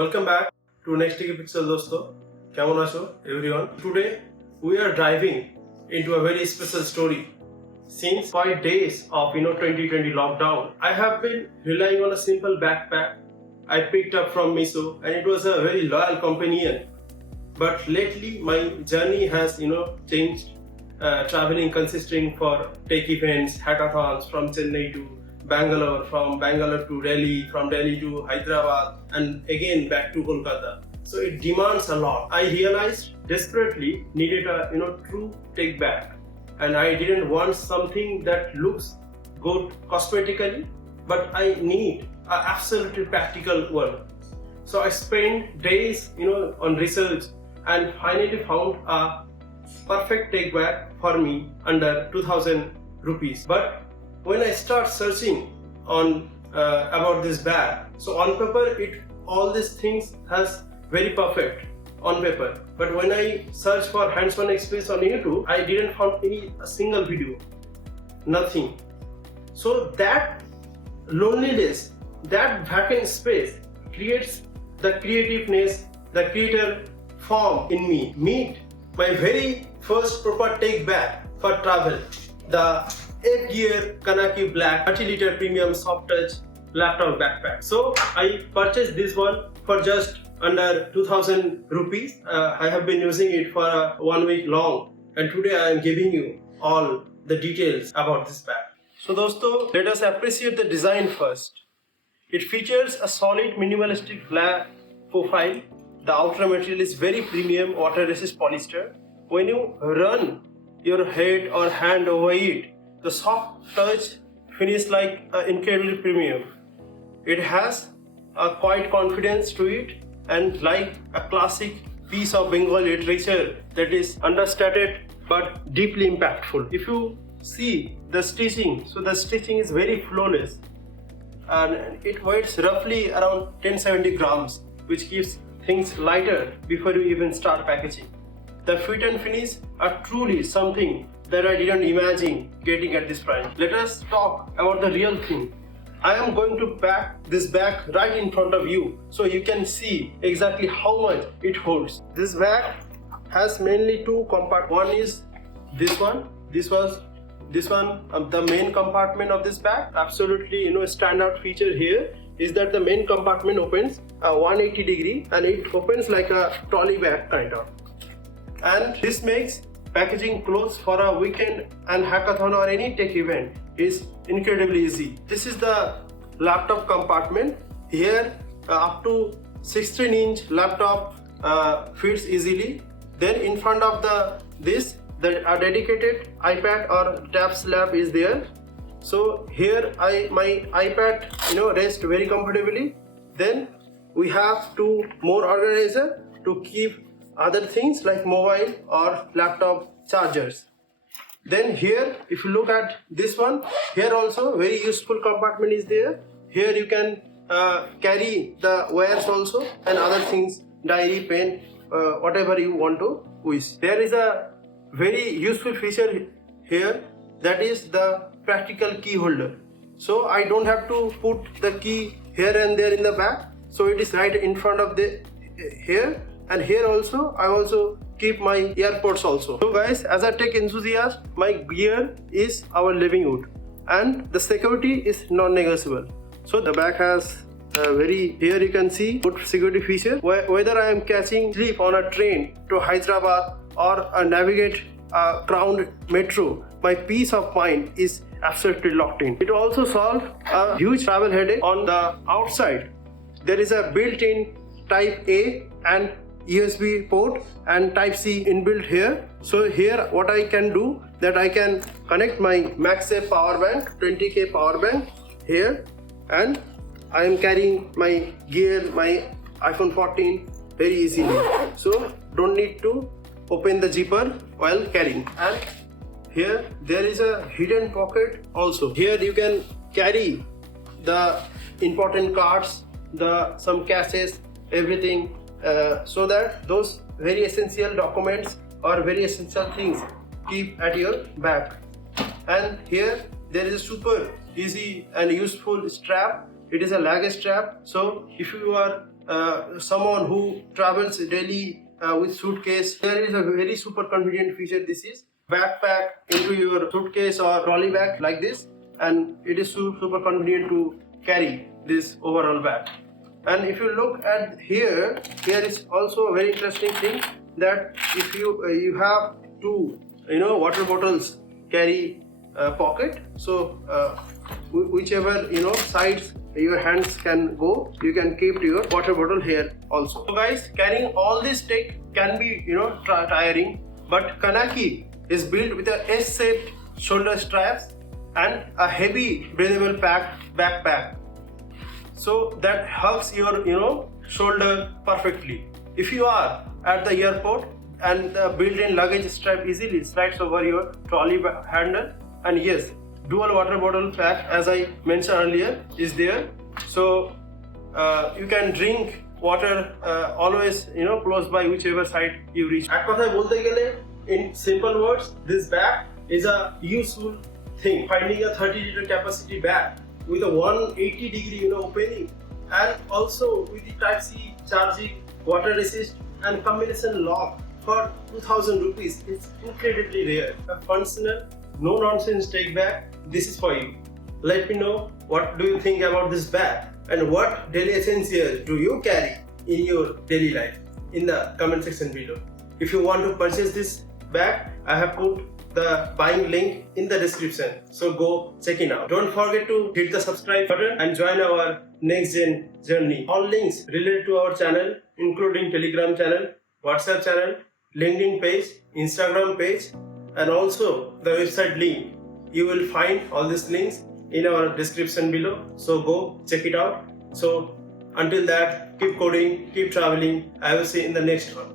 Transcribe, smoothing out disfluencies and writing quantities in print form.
Welcome back to Next Tiki Pixel दोस्तों केमन आछो everyone. Today we are diving into a very special story. Since 5 days of 2020 lockdown, I have been relying on a simple backpack I picked up from Miso, and it was a very loyal companion. But lately my journey has changed, traveling consisting for tech events, hackathons from Chennai to Bangalore, from Bangalore to Delhi, from Delhi to Hyderabad, and again back to Kolkata. So it demands a lot. I realized desperately needed a true tech bag, and I didn't want something that looks good cosmetically, but I need an absolutely practical one. So I spent days on research and finally found a perfect tech bag for me under 2000 rupees. But when I start searching on about this bag, so on paper all these things has very perfect on paper, but when I search for hands-on experience on YouTube, I didn't find a single video, nothing. So that loneliness, that vacant space creates the creativeness, the creator form in me. Meet my very first proper tech bag for travel, the F-Gear Kanaki Black 30-liter premium soft touch laptop backpack. So I purchased this one for just under 2000 rupees. I have been using it for 1 week long, and today I am giving you all the details about this bag. So dosto, let us appreciate the design first. It features a solid minimalistic black profile. The outer material is very premium water resist polyester. When you run your head or hand over it, the soft touch finish like incredibly premium. It has a quiet confidence to it, and like a classic piece of Bengal literature that is understated but deeply impactful. If you see the stitching, so the stitching is very flawless, and it weighs roughly around 1070 grams, which keeps things lighter before you even start packaging. The fit and finish are truly something that I didn't imagine getting at this price. Let us talk about the real thing. I am going to pack this bag right in front of you so you can see exactly how much it holds. This bag has mainly two compartments. One is this one. The main compartment of this bag. Absolutely, a standout feature here is that the main compartment opens 180 degree, and it opens like a trolley bag kind of. And this makes packaging clothes for a weekend and hackathon or any tech event is incredibly easy. This is the laptop compartment. Here up to 16-inch laptop fits easily. Then in front of a dedicated iPad or tab slab is there. So here my iPad rests very comfortably. Then we have two more organizer to keep other things like mobile or laptop chargers. Then here, if you look at this one, here also very useful compartment is there. Here you can carry the wires also and other things, diary, pen, whatever you want to wish. There is a very useful feature here, that is the practical key holder. So I don't have to put the key here and there in the back. So it is right in front of the here. And here also, I also keep my AirPods also. So guys, as a tech enthusiast, my gear is our livelihood, and the security is non-negotiable. So the bag has here you can see good security feature. Whether I am catching sleep on a train to Hyderabad or navigate a crowded metro, my peace of mind is absolutely locked in. It also solves a huge travel headache. On the outside, there is a built-in Type A and USB port and Type-C inbuilt here. So here what I can do, that I can connect my MagSafe power bank, 20K power bank here, and I am carrying my gear, my iPhone 14 very easily. So don't need to open the zipper while carrying. And here there is a hidden pocket also. Here you can carry the important cards, some caches, everything, so that those very essential documents or very essential things keep at your back. And here there is a super easy and useful strap. It is a luggage strap, so if you are someone who travels daily with suitcase, there is a very super convenient feature. This is backpack into your suitcase or trolley bag like this, and it is super convenient to carry this overall bag. And if you look at here is also a very interesting thing, that if you have two water bottles carry pocket, so whichever sides your hands can go, you can keep your water bottle here also. So guys, carrying all this tech can be tiring, but Kanaki is built with a S-shaped shoulder straps and a heavy breathable backpack, so that hugs your shoulder perfectly. If you are at the airport and the built-in luggage strap easily slides over your trolley handle, and yes, dual water bottle pack, as I mentioned earlier, is there, so you can drink water always close by whichever side you reach. এক কথায় বলতে গেলে, in simple words, this bag is a useful thing. Finding a 30-liter capacity bag with a 180-degree opening, and also with the Type-C charging, water resist, and combination lock for 2,000 rupees is incredibly rare. A functional, no nonsense take bag, this is for you. Let me know what do you think about this bag, and what daily essentials do you carry in your daily life in the comment section below. If you want to purchase this bag, I have put the buying link in the description, so go check it out. Don't forget to hit the subscribe button and join our next gen journey. All links related to our channel, including Telegram channel, WhatsApp channel, LinkedIn page, Instagram page, and also the website link, you will find all these links in our description below, so go check it out. So until that, keep coding, keep traveling. I will see you in the next one.